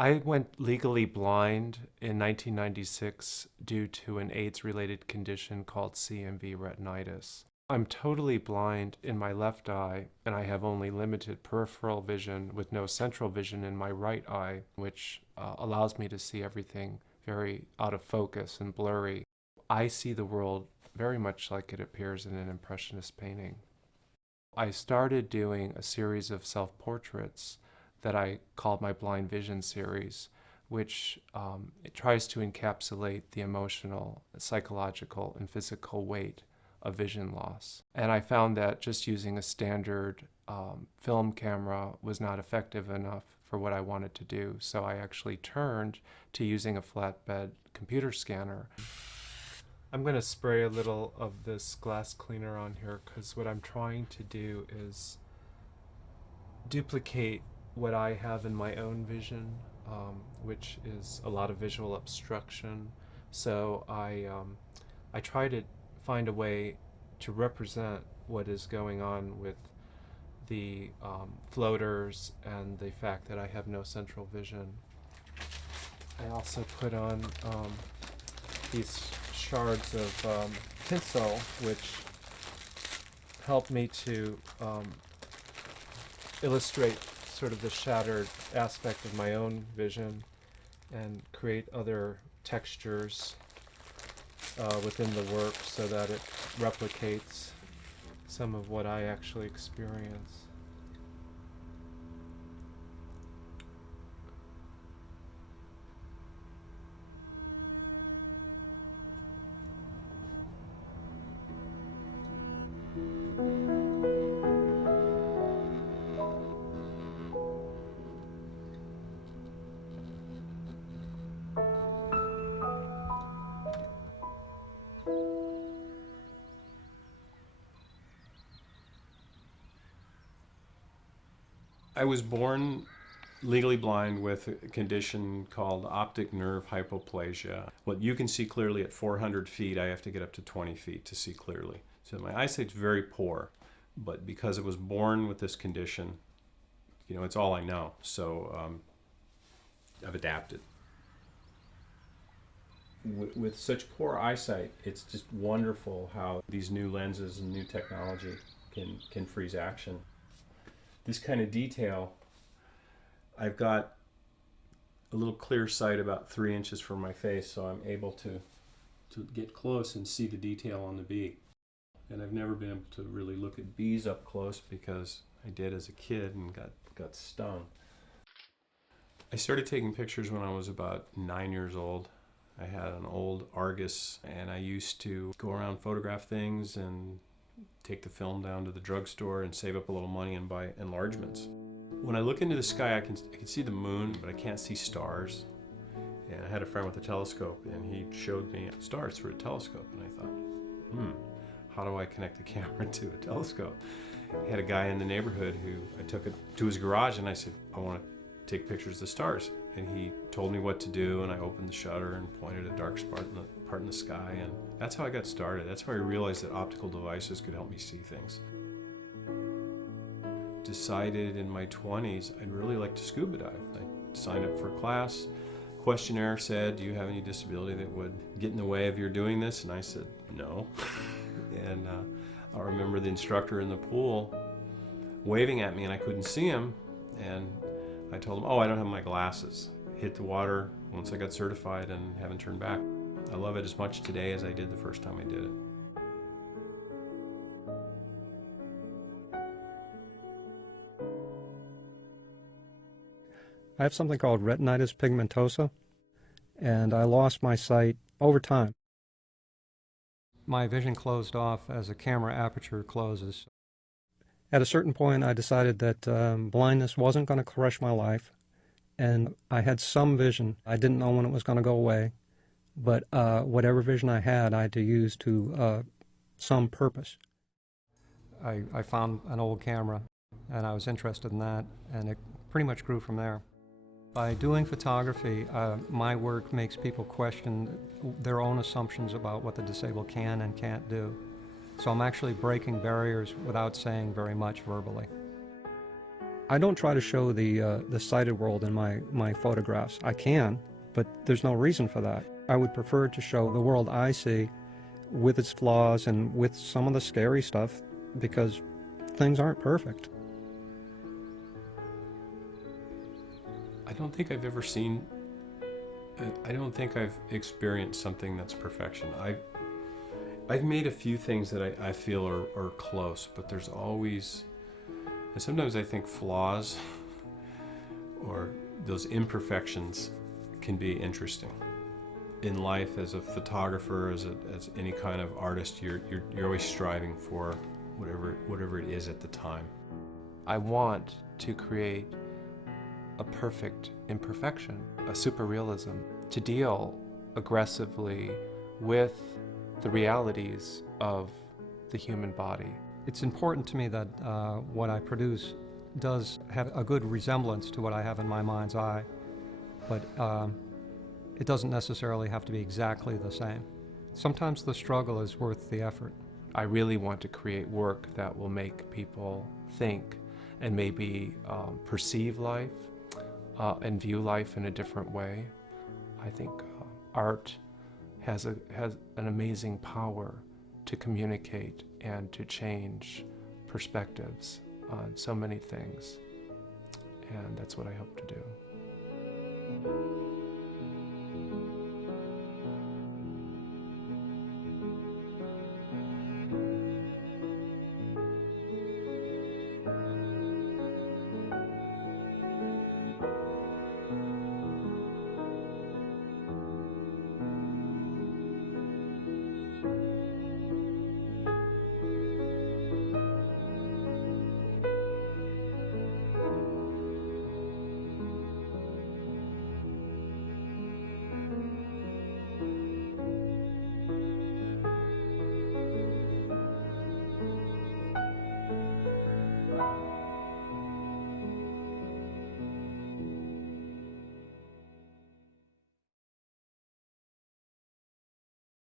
I went legally blind in 1996 due to an AIDS-related condition called CMV retinitis. I'm totally blind in my left eye, and I have only limited peripheral vision with no central vision in my right eye, which allows me to see everything very out of focus and blurry. I see the world very much like it appears in an Impressionist painting. I started doing a series of self-portraits that I called my Blind Vision series, which it tries to encapsulate the emotional, psychological, and physical weight of vision loss. And I found that just using a standard film camera was not effective enough for what I wanted to do. So I actually turned to using a flatbed computer scanner. I'm going to spray a little of this glass cleaner on here because what I'm trying to do is duplicate what I have in my own vision, which is a lot of visual obstruction. So I try to find a way to represent what is going on with the floaters and the fact that I have no central vision. I also put on these shards of tinsel, which help me to illustrate sort of the shattered aspect of my own vision and create other textures within the work so that it replicates some of what I actually experience. I was born legally blind with a condition called optic nerve hypoplasia. What you can see clearly at 400 feet, I have to get up to 20 feet to see clearly. So my eyesight's very poor, but because I was born with this condition, you know, it's all I know. So I've adapted. With such poor eyesight, it's just wonderful how these new lenses and new technology can freeze action. This kind of detail, I've got a little clear sight about 3 inches from my face, so I'm able to get close and see the detail on the bee. And I've never been able to really look at bees up close because I did as a kid and got stung. I started taking pictures when I was about 9 years old. I had an old Argus, and I used to go around, photograph things, and take the film down to the drugstore and save up a little money and buy enlargements. When I look into the sky, I can see the moon, but I can't see stars. And I had a friend with a telescope, and he showed me stars through a telescope, and I thought, how do I connect the camera to a telescope? I had a guy in the neighborhood who I took it to his garage, and I said, I want to take pictures of the stars. And he told me what to do, and I opened the shutter and pointed a dark part in the sky, and that's how I got started. That's how I realized that optical devices could help me see things. Decided in my 20s I'd really like to scuba dive. I signed up for a class. Questionnaire said, do you have any disability that would get in the way of your doing this? And I said, no. And I remember the instructor in the pool waving at me, and I couldn't see him. And I told him, oh, I don't have my glasses. Hit the water once I got certified and haven't turned back. I love it as much today as I did the first time I did it. I have something called retinitis pigmentosa, and I lost my sight over time. My vision closed off as a camera aperture closes. At a certain point, I decided that blindness wasn't going to crush my life, and I had some vision. I didn't know when it was going to go away, but whatever vision I had to use to some purpose. I found an old camera, and I was interested in that, and it pretty much grew from there. By doing photography, my work makes people question their own assumptions about what the disabled can and can't do. So I'm actually breaking barriers without saying very much verbally. I don't try to show the sighted world in my photographs. I can, but there's no reason for that. I would prefer to show the world I see with its flaws and with some of the scary stuff, because things aren't perfect. I don't think I've ever seen, I don't think I've experienced something that's perfection. I've made a few things that I feel are close, but there's always, and sometimes I think flaws or those imperfections can be interesting. In life, as a photographer, as any kind of artist, you're always striving for whatever it is at the time. I want to create a perfect imperfection, a superrealism, to deal aggressively with the realities of the human body. It's important to me that what I produce does have a good resemblance to what I have in my mind's eye, but it doesn't necessarily have to be exactly the same. Sometimes the struggle is worth the effort. I really want to create work that will make people think and maybe perceive life and view life in a different way. I think art has an amazing power to communicate and to change perspectives on so many things, and that's what I hope to do.